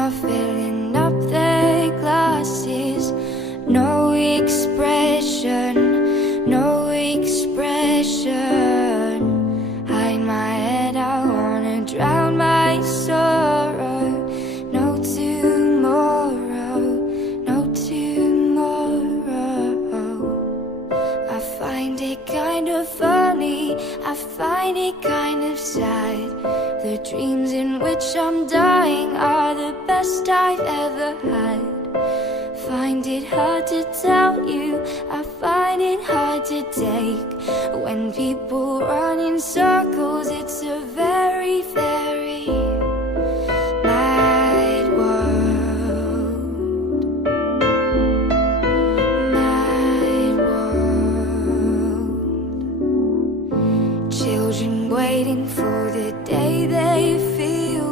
are filling up their glasses. No expression, no expression. Hide my head, I wanna drown my sorrow. No tomorrow, no tomorrow. I find it kind of funny, I find it kind of sad. The dreams in which I'm dying are the best I've ever had. Find it hard to tell you, I find it hard to take. When people run in circles, it's a very, very mad world. Mad world. Children waiting for the day they feel